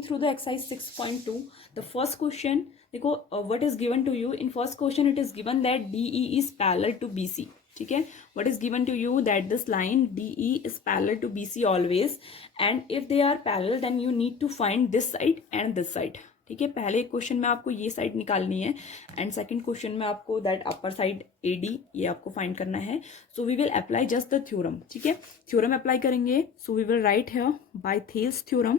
going through the exercise 6.2. The first question, देखो what is given to you in first question, it is given that DE is parallel to BC. ठीक है, what is given to you that this line DE is parallel to BC always, and if they are parallel then you need to find this side and this side. ठीक है, पहले question में आपको ये side निकालनी है and second question में आपको दैट अपर साइड AD ये आपको फाइंड करना है. So we will apply just the theorem. ठीक है, थ्योरम अप्लाई करेंगे. So we will write here by Thales theorem.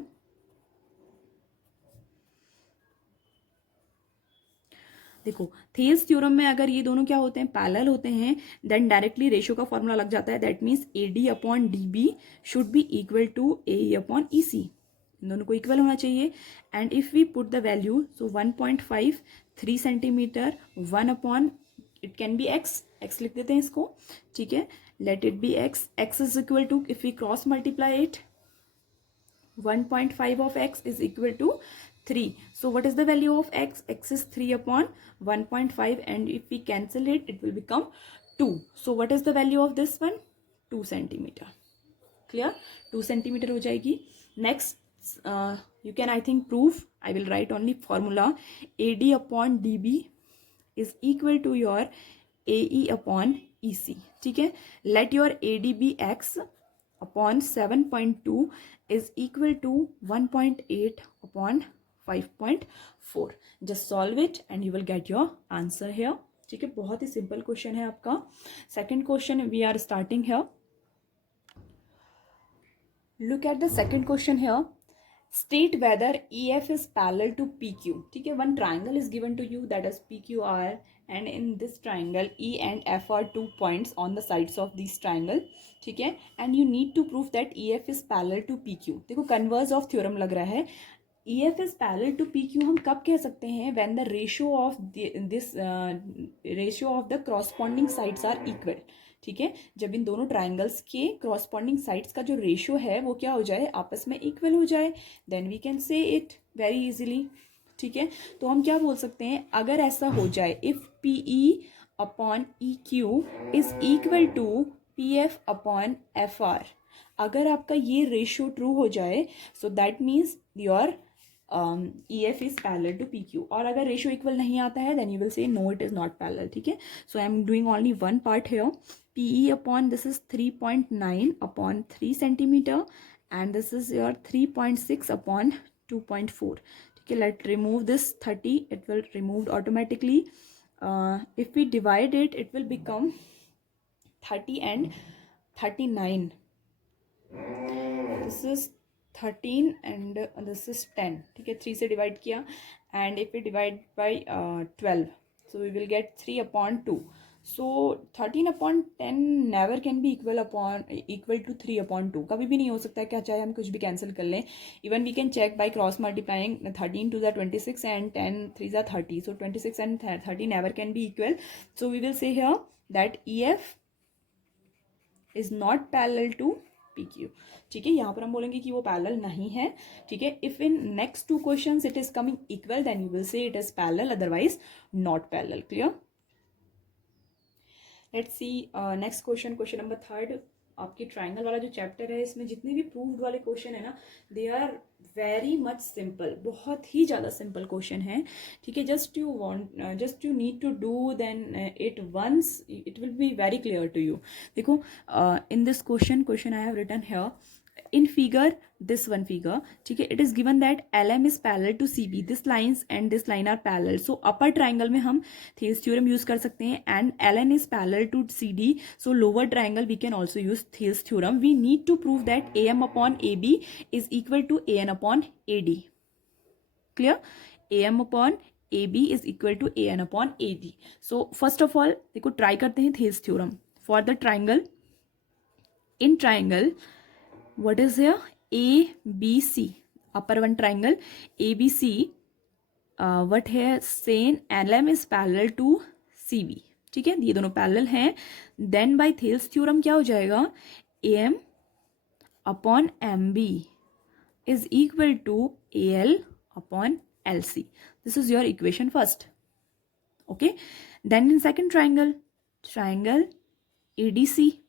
देखो थेल्स थ्योरम में अगर ये दोनों क्या होते हैं, पैरेलल होते हैं, देन डायरेक्टली रेशियो का फॉर्मूला लग जाता है. That means AD upon DB should be equal to AE upon EC. इन दोनों को इक्वल होना चाहिए. And if we put the value, so 1.5 3 centimetre 1 upon it can be x लिख देते हैं इसको. ठीक है, let it be x is equal to, if we cross multiply it, 1.5 of x is equal to 3. So what is the value of x? X is 3 upon 1.5, and if we cancel it, it will become 2. So what is the value of this one? 2 centimeter. Clear? 2 centimeter हो जाएगी. Next, you can I think prove. I will write only formula. AD upon DB is equal to your AE upon EC. ठीक है, let your AD be x upon 7.2 is equal to 1.8 upon 5.4. just solve it and you will get your answer here. ठीक है, बहुत ही simple question है आपका. Second question we are starting here. look at the second question here. state whether EF is parallel to PQ. ठीक है, one triangle is given to you that is PQR, and in this triangle E and F are 2 points on the sides of this triangle. ठीक है, and you need to prove that EF is parallel to PQ. देखो converse of theorem लग रहा है. EF is parallel to PQ हम कब कह सकते हैं? when the ratio of the corresponding sides are equal. ठीक है, जब इन दोनों ट्राइंगल्स के क्रॉसपॉन्डिंग साइड्स का जो रेशियो है वो क्या हो जाए, आपस में इक्वल हो जाए, then we can say it very easily. ठीक है, तो हम क्या बोल सकते हैं, अगर ऐसा हो जाए, if PE upon EQ is equal to PF upon FR, अगर आपका ये रेशियो ट्रू हो जाए, so that means your EF is parallel to PQ. और अगर रेशियो इक्वल नहीं आता है, then you will say no it is not parallel. ठीक है, so I am doing only one part here. PE upon this is 3.9 upon 3 centimeter, and this is your 3.6 upon 2.4. ठीक है, let's remove this 30. it will removed automatically. If we divide it, it will become 30 and 39. this is 13 and this is 10. ठीक है, 3 से divide किया, and if we divide by 12, so we will get 3 upon 2. So 13 upon 10 never can be equal to 3 upon 2. कभी भी नहीं हो सकता है, क्या चाहे हम कुछ भी कैंसिल कर लें. Even we can check by cross multiplying 13 to the 26 and 10 3 the 30. So 26 and 30 never can be equal. So we will say here that EF is not parallel to PQ. ठीक है, यहाँ पर हम बोलेंगे कि वो पैरेलल नहीं है. ठीक है, if in next two questions it is coming equal, then you will say it is parallel, otherwise not parallel. Clear? Let's see next question, question number 3. आपकी ट्राइंगल वाला जो चैप्टर है, इसमें जितने भी प्रूव्ड वाले क्वेश्चन है ना, they are very much simple. बहुत ही ज़्यादा सिंपल क्वेश्चन है. ठीक है, just you need to do then it once, it will be very clear to you. देखो in this question I have written here in figure, this one figure. ठीक है, it is given that LM is parallel to CB. this lines and this line are parallel. so upper triangle में हम Thales theorem use कर सकते हैं, and LN is parallel to CD. so lower triangle we can also use Thales theorem. we need to prove that AM upon AB is equal to AN upon AD. clear? AM upon AB is equal to AN upon AD. so first of all देखो try करते हैं Thales theorem for the triangle. in triangle, what is here? ABC, upper one triangle ABC. what here saying LM is parallel to CB. ठीक है, ये दोनों parallel हैं. Then bye Thales theorem क्या हो जाएगा, AM upon MB is equal to AL upon LC. this is your equation first. okay, then in second triangle ADC,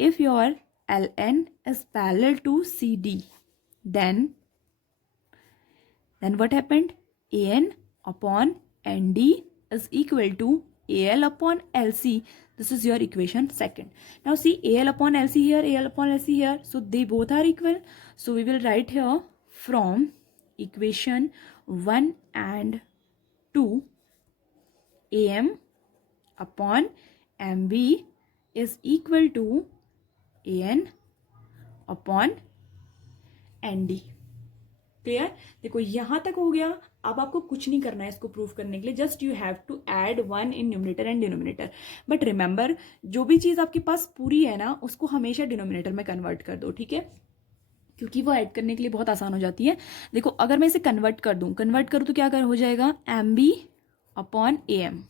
if your LN is parallel to CD, then then what happened? AN upon ND is equal to AL upon LC. This is your equation second. Now see, AL upon LC here, AL upon LC here, so they both are equal. So we will write here from equation 1 and 2, AM upon MB is equal to AN upon ND. Clear? देखो यहाँ तक हो गया. अब आपको कुछ नहीं करना है इसको प्रूव करने के लिए, just you have to add 1 in numerator and denominator. But remember, जो भी चीज़ आपके पास पूरी है ना, उसको हमेशा डिनोमिनेटर में कन्वर्ट कर दो, ठीक है? क्योंकि वो ऐड करने के लिए बहुत आसान हो जाती है. देखो, अगर मैं इसे कन्वर्ट करूँ तो क्या हो जाएगा? M B upon A M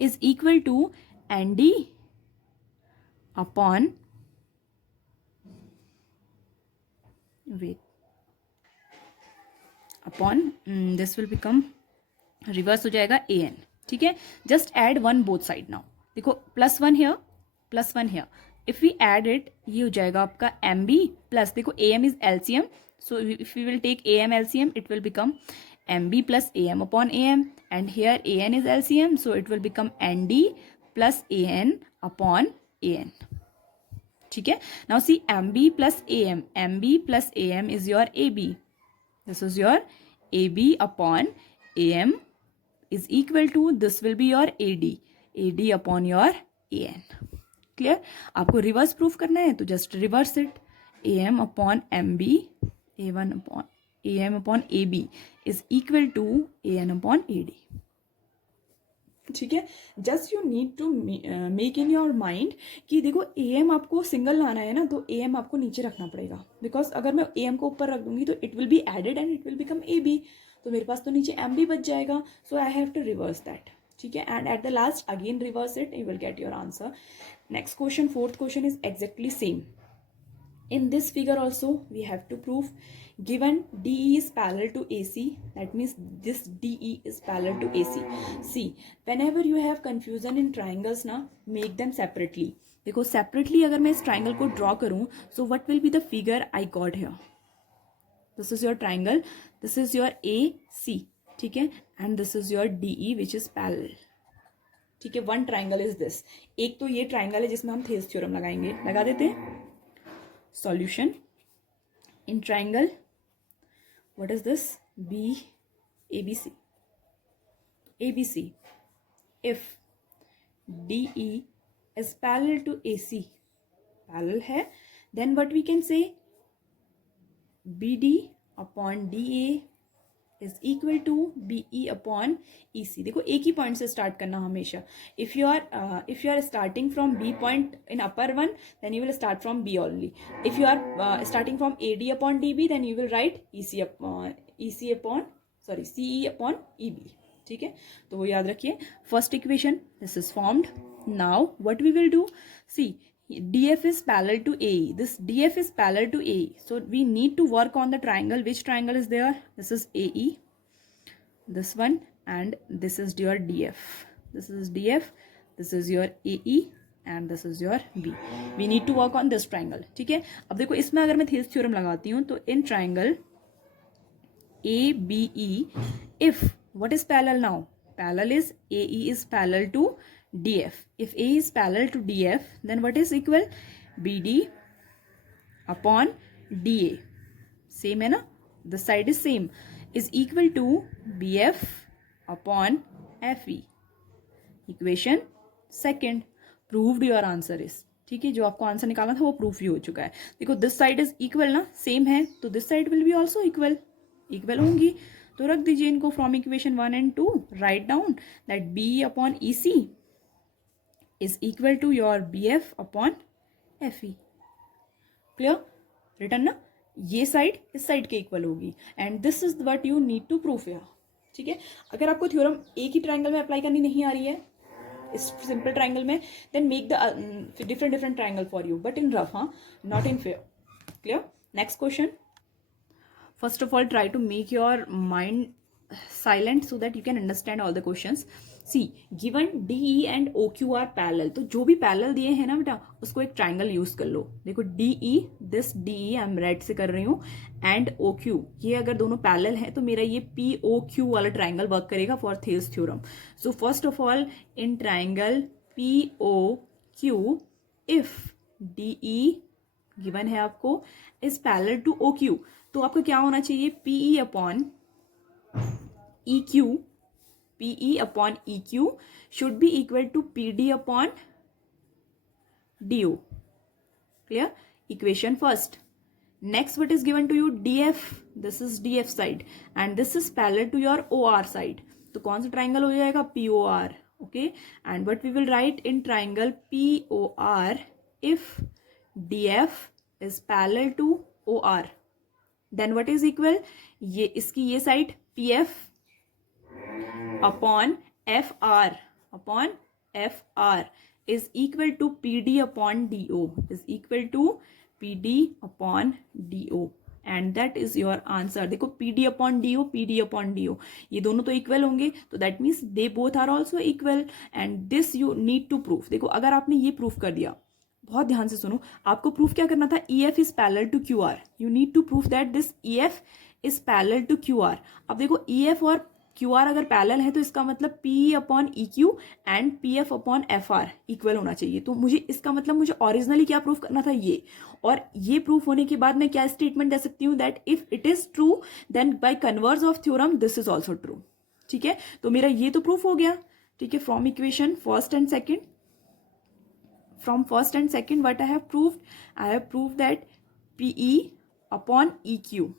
is equal to N D upon, wait, upon this will become reverse हो जाएगा ए एन. ठीक है, just add 1 both side. Now देखो, +1 here, +1 here. If we add it, ये हो जाएगा आपका एम बी प्लस, देखो A M is LCM, so if you will take A M LCM, it will become M B plus A M upon A M, and here A N is LCM, so it will become N D plus A N upon A N. ठीक है, now see M B plus A plus A M is your A B. This is your AB upon AM is equal to, this will be your AD upon your AN. Clear? आपको reverse proof करना है तो just reverse it. AM upon MB, A1 upon AM upon AB is equal to AN upon AD. ठीक है, just you need to make in your mind कि देखो A M आपको single लाना है ना, तो ए एम आपको नीचे रखना पड़ेगा, बिकॉज अगर मैं ए एम को ऊपर रख दूंगी तो it will be added and it will become A B, तो मेरे पास तो नीचे एम बी बच जाएगा. So I have to reverse that. ठीक है, and at the last again reverse it, you will get your answer. Next question, 4th question is exactly same. In this figure also we have to prove, given DE is parallel to AC, that means this DE is parallel to AC. See, whenever you have confusion in triangles ना, make them separately. देखो separately अगर मैं इस triangle को draw करूँ, so what will be the figure I got here? This is your triangle, this is your AC, ठीक है, and this is your DE which is parallel. ठीक है, one triangle is this. एक तो ये triangle है जिसमें हम Thales theorem लगाएंगे, लगा देते हैं. Solution in triangle, what is this? ABC. If DE is parallel to AC, parallel है, then what we can say? BD upon DA is equal to BE upon EC. देखो एक ही पॉइंट से start करना हमेशा. If you are starting from B point in upper one, then you will start from B only. If you are starting from AD upon DB, then you will write CE upon EB. ठीक है, तो वो याद रखिए. First equation, this is formed. Now what we will do, see, DF is parallel to AE. This DF is parallel to AE. So we need to work on the triangle. Which triangle is there? This is AE. This one, and this is your DF. This is DF. This is your AE, and this is your B. We need to work on this triangle. ठीक है. अब देखो इसमें अगर मैं Thales theorem लगाती हूँ तो in triangle ABE, if what is parallel now? Parallel is AE is parallel to DF. If A is parallel to DF, then what is equal? BD upon DA. Same है ना? The side is same. Is equal to BF upon FE. Equation second. Proved your answer is. ठीक है, जो आपको answer निकालना था वो proof ही हो चुका है. देखो दिस साइड इज इक्वल ना, सेम है, तो this side will be also equal. Equal होंगी तो रख दीजिए इनको from equation 1 and 2. Write down that BE upon EC is equal to your BF upon FE. Clear? Written ना, ये साइड इस साइड के इक्वल होगी, and this is what you need to proof या. ठीक है, अगर आपको थ्योरम एक ही ट्राइंगल में अप्लाई करनी नहीं आ रही है, इस सिंपल ट्राइंगल में, then make the different triangle for you, but in rough, हाँ, not in fair. Clear? Next question. First of all, try to make your mind silent so that you can understand all the questions. See given D E and O Q are parallel, तो जो भी parallel दिए हैं ना बेटा उसको एक triangle use कर लो। देखो D E, this D E I am red से कर रही हूँ, एंड ओ क्यू, ये अगर दोनों पैरेलल हैं तो मेरा ये पी ओ क्यू वाला ट्राइंगल वर्क करेगा for Thales theorem. So first of all in triangle P O Q, if D E given है आपको is parallel to O Q, तो आपका क्या होना चाहिए, P E upon E Q, PE upon EQ should be equal to PD upon DO. Clear? Equation first. Next, what is given to you? DF. This is DF side, and this is parallel to your OR side. तो कौन सा triangle हो जाएगा? POR. Okay. And what we will write in triangle POR, if DF is parallel to OR, then what is equal? ये इसकी ये side PF upon FR is equal to PD upon DO, is equal to PD upon DO, and that is your answer. देखो PD upon DO, PD upon DO, ये दोनों तो equal होंगे, तो that means they both are also equal, and this you need to prove. देखो अगर आपने ये प्रूफ कर दिया, बहुत ध्यान से सुनो, आपको प्रूफ क्या करना था, EF is parallel to QR. You need to prove that this EF is parallel to QR. अब देखो EF और QR अगर पैरेलल है तो इसका मतलब PE upon EQ and PF upon FR equal होना चाहिए। तो मुझे इसका मतलब मुझे ओरिजिनली क्या प्रूफ करना था, ये, और ये प्रूफ होने के बाद मैं क्या स्टेटमेंट दे सकती हूँ, that if it is true then by converse of theorem this is also true. ठीक है, तो मेरा ये तो प्रूफ हो गया। ठीक है, from equation first and second, from first and second what I have proved, I have proved that PE upon EQ,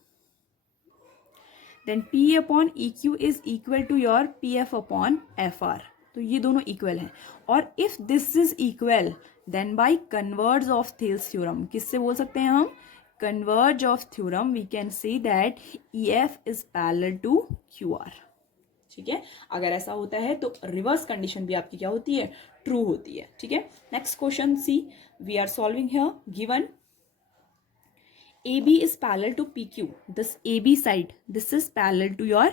then PE upon EQ is equal to your PF upon FR. तो ये दोनों equal हैं, और if this is equal then by converge of Thales theorem, किससे बोल सकते हैं हम, converge of theorem, we can say that EF is parallel to QR. ठीक है, अगर ऐसा होता है तो रिवर्स कंडीशन भी आपकी क्या होती है, ट्रू होती है। ठीक है, next question see we are solving here, given AB is parallel to PQ. This AB side, this is parallel to your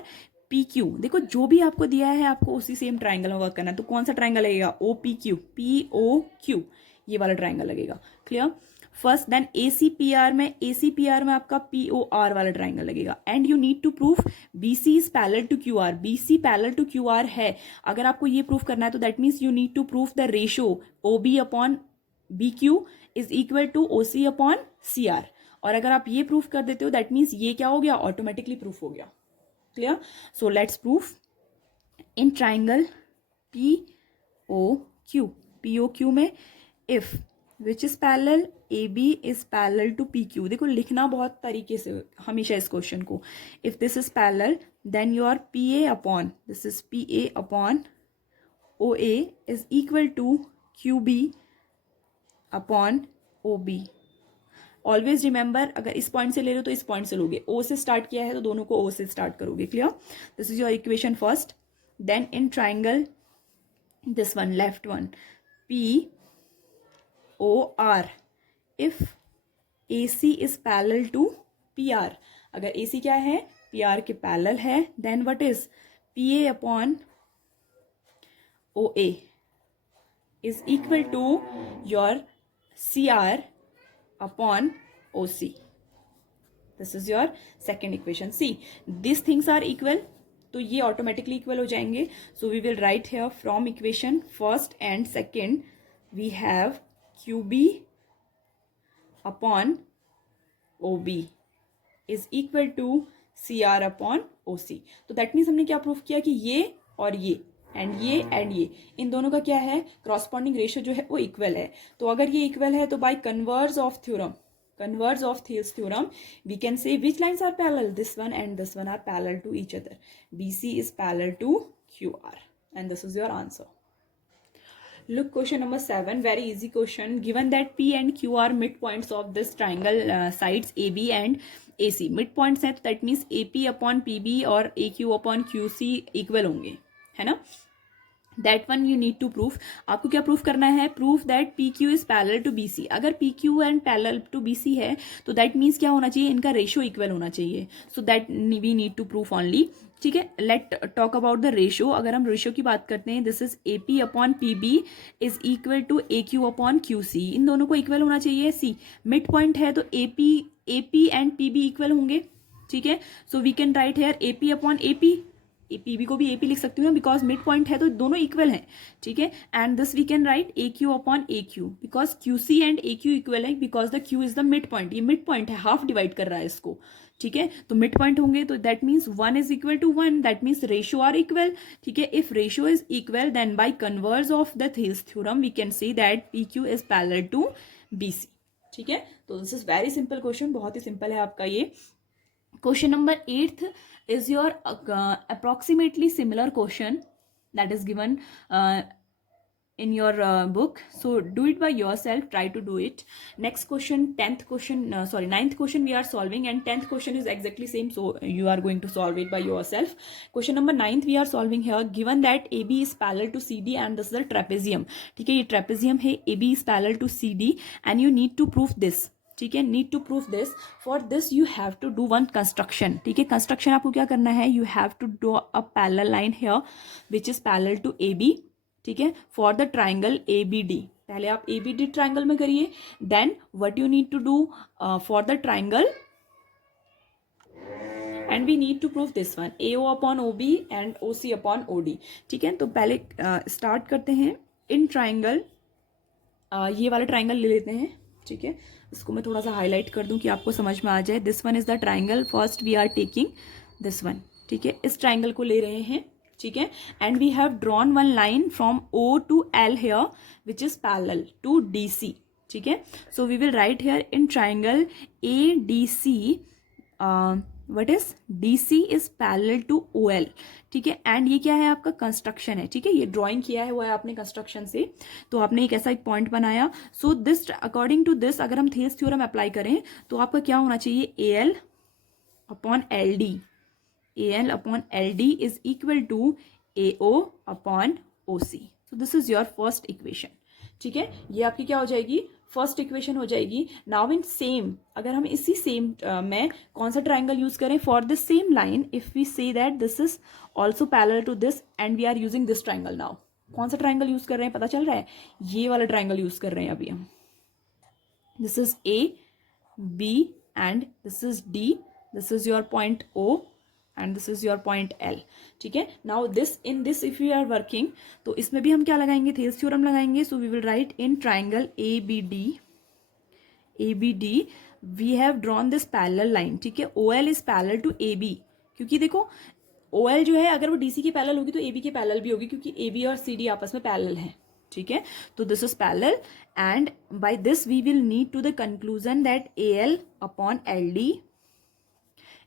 PQ. देखो जो भी आपको दिया है आपको उसी सेम ट्राइंगल में वर्क करना है। तो कौन सा ट्राइंगल लगेगा, OPQ, POQ, ये वाला ट्राइंगल लगेगा। क्लियर? फर्स्ट देन ACPR में आपका POR वाला ट्राइंगल लगेगा, and you need to proof BC is parallel to QR. BC parallel to QR है, अगर आपको ये प्रूफ करना है तो that means you need to proof the ratio OB upon BQ is equal to OC upon CR, और अगर आप ये प्रूफ कर देते हो दैट मीन्स ये क्या हो गया, ऑटोमेटिकली प्रूफ हो गया। Clear? So let's proof in triangle POQ में if which is parallel AB is parallel to PQ। देखो लिखना बहुत तरीके से हमेशा इस क्वेश्चन को, if this is parallel then your PA upon, this is PA upon OA is equal to QB upon OB। Always remember, अगर इस पॉइंट से ले लो तो इस पॉइंट से लोगे, O से स्टार्ट किया है तो दोनों को O से स्टार्ट करोगे। Clear? This is your equation first. Then in triangle this one left one POR, if AC is parallel to PR, अगर AC क्या है, PR के पैरेलल है, then what is PA upon OA is equal to your CR upon OC. This is your second equation. See, these things are equal, तो ये automatically equal हो जाएंगे. So we will write here from equation first and second we have QB upon OB is equal to CR upon OC. तो that means हमने क्या proof किया कि ये और ये एंड ये इन दोनों का क्या है, क्रॉसपॉन्डिंग रेशियो जो है वो इक्वल है। तो अगर ये इक्वल है तो by converse of theorem we can say which lines are parallel, this one and this one are parallel to each other, BC is parallel to QR, and this is your answer. Look, question number 7, very easy question. Given that P and Q are midpoints of this triangle sides AB and AC, midpoints है तो that means AP upon PB और AQ upon QC equal होंगे, है ना। That one you need to proof. आपको क्या proof करना है? Proof that P Q is parallel to B C. अगर P Q and parallel to B C है तो दैट मीन्स क्या होना चाहिए? इनका रेशियो इक्वल होना चाहिए। So that we need to proof only. ठीक है, let talk about the ratio. अगर हम रेशियो की बात करते हैं, this is A P upon P B is equal to A Q upon Q C. इन दोनों को इक्वल होना चाहिए। सी मिड पॉइंट है तो A P and P B equal होंगे। ठीक है, so we can write here A P upon A P. P B को भी ए पी लिख सकती हूँ बिकॉज मिड पॉइंट है तो दोनों इक्वल हैं। ठीक है, and this we can write A Q upon A Q because Q C and A Q equal है because the Q is the midpoint. ये मिड पॉइंट है, हाफ डिवाइड कर रहा है इसको। ठीक है, तो मिड पॉइंट होंगे तो that means 1 is equal to 1, that means ratio are equal. ठीक है, if ratio is equal then by converse of the theorems theorem we can say that P Q is parallel to B C. ठीक है, तो this is very simple question, बहुत ही simple है आपका ये। Question number 8th is your approximately similar question that is given in your book. So do it by yourself, try to do it. Next question, 9th question we are solving, and 10th question is exactly same, so you are going to solve it by yourself. Question number 9th we are solving here. Given that AB is parallel to CD and this is a trapezium. ठीक है, ये trapezium है, AB is parallel to CD and you need to prove this. ठीक है, need to proof this. For this you have to do one construction. ठीक है, construction आपको क्या करना है? You have to do a parallel line here which is parallel to A B. ठीक है, for the triangle A B D. पहले आप ए बी डी ट्राइंगल में करिए, then what you need to do for the triangle, and we need to prove this one, A O upon O B and O C upon O D. ठीक है, तो पहले start करते हैं। In triangle ये वाला ट्राइंगल ले लेते हैं। ठीक है, इसको मैं थोड़ा सा हाईलाइट कर दूं कि आपको समझ में आ जाए। This one is the triangle, first we are taking this one. ठीक है, इस ट्राइंगल को ले रहे हैं। ठीक है, and we have drawn one line from O to L here which is parallel to D C. ठीक है, so we will write here in triangle A D C what is D C is parallel to O L. ठीक है, and ये क्या है? आपका construction है। ठीक है, ये ड्राइंग किया है हुआ है आपने कंस्ट्रक्शन से, तो आपने एक ऐसा एक पॉइंट बनाया। So this according to this अगर हम थियरम्स थ्योरम अप्लाई करें तो आपका क्या होना चाहिए? A L upon L D. A L upon L D is equal to A O upon O C. So this is your first equation. ठीक है, ये आपकी क्या हो जाएगी? फर्स्ट इक्वेशन हो जाएगी। नाउ इन सेम, अगर हम इसी सेम में कौन सा ट्राइंगल यूज करें? For this same line if we say that this is also parallel to this and we are using this triangle. Now कौन सा ट्राइंगल यूज कर रहे हैं पता चल रहा है? ये वाला ट्राइंगल यूज कर रहे हैं अभी हम। This is A B and this is D, this is your point O and this is your point L. ठीक है, now this in this if you are working तो इसमें भी हम क्या लगाएंगे? थियरम्स थ्योरम लगाएंगे। So we will write in triangle A B D we have drawn this parallel line. ठीक है, O L is parallel to A B, क्योंकि देखो ओ एल जो है अगर वो डी सी की पैरेलल होगी तो ए बी की पैरेलल भी होगी, क्योंकि ए बी और सी डी आपस में पैरेलल हैं। ठीक है, तो this is parallel and by this we will need to the conclusion that A L upon L D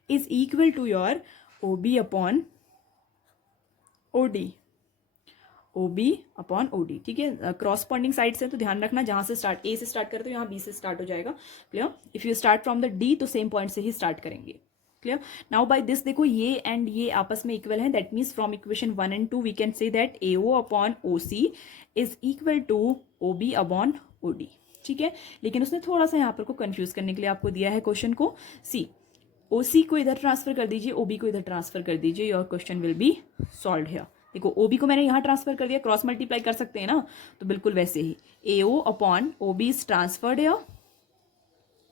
is equal to your OB upon OD, OB upon OD। ठीक है, corresponding side से तो ध्यान रखना, जहां से स्टार्ट ए से start करते हो यहाँ बी से स्टार्ट हो जाएगा। Clear? If you start from the D तो सेम पॉइंट से ही स्टार्ट करेंगे। क्लियर? नाउ बाय दिस देखो ये एंड ये आपस में इक्वल है, that means from equation 1 and 2 we can say that A O upon O C is equal to O B upon O D. ठीक है, लेकिन उसने थोड़ा सा यहाँ पर को कंफ्यूज करने के लिए आपको दिया है क्वेश्चन को। सी ओ सी को इधर ट्रांसफर कर दीजिए, ओ बी को इधर ट्रांसफर कर दीजिए, your question will be solve here. देखो ओ बी को मैंने यहाँ ट्रांसफर कर दिया, क्रॉस मल्टीप्लाई कर सकते हैं ना, तो बिल्कुल वैसे ही A O upon O B is transferred here,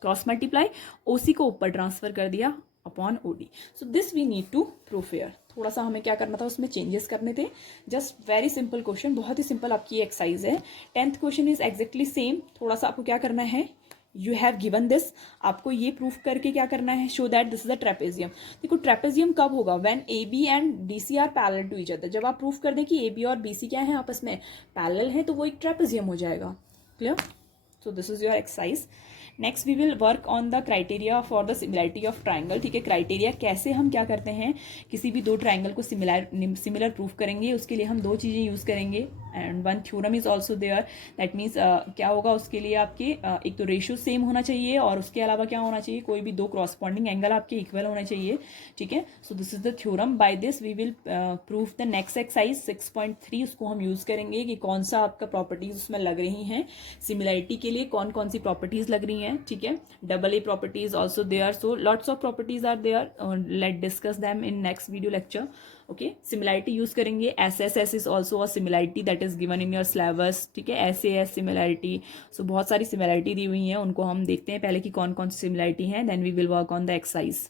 cross multiply, O C को ऊपर ट्रांसफर कर दिया upon O D. So this we need to proof here. थोड़ा सा हमें क्या करना था, उसमें चेंजेस करने थे। जस्ट वेरी सिंपल क्वेश्चन, बहुत ही सिंपल आपकी एक्सरसाइज है। 10th question is exactly same. थोड़ा सा आपको क्या करना है, यू हैव गिवन दिस, आपको ये प्रूफ करके क्या करना है, show that this is a trapezium. देखो ट्रेपेजियम कब होगा, when A B and D C are parallel to each other. जब आप प्रूफ कर दें कि ए बी और बी सी क्या है, आपस में पैरेलल है, तो वो एक ट्रेपेजियम हो जाएगा। Clear? So this is your exercise. Next we will work on the criteria for the similarity of triangle. ठीक है, क्राइटेरिया कैसे हम क्या करते हैं, किसी भी दो ट्राइंगल को सिमिलर प्रूफ करेंगे, उसके लिए हम दो चीज़ें यूज़ करेंगे। And one theorem is also there, that means क्या होगा उसके लिए आपके एक तो रेशियो सेम होना चाहिए और उसके अलावा क्या होना चाहिए, कोई भी दो क्रॉसपॉन्डिंग एंगल आपके इक्वल होने चाहिए, ठीक है। So this is the theorem, by this we will prove the next exercise 6.3, उसको हम यूज करेंगे कि कौन सा आपका प्रॉपर्टीज उसमें लग रही हैं, सिमिलैरिटी के लिए कौन कौन सी प्रॉपर्टीज लग रही हैं, ठीक है। Double A properties also there, so lots of properties are there, let discuss them in next video lecture, okay. Similarity use करेंगे, S is also a similarity that is given in your syllabus, ठीक है, SAS similarity. सो बहुत सारी similarity दी हुई हैं, उनको हम देखते हैं पहले कि कौन कौन सी सिमिलैरिटी हैं, then we will work on the exercise.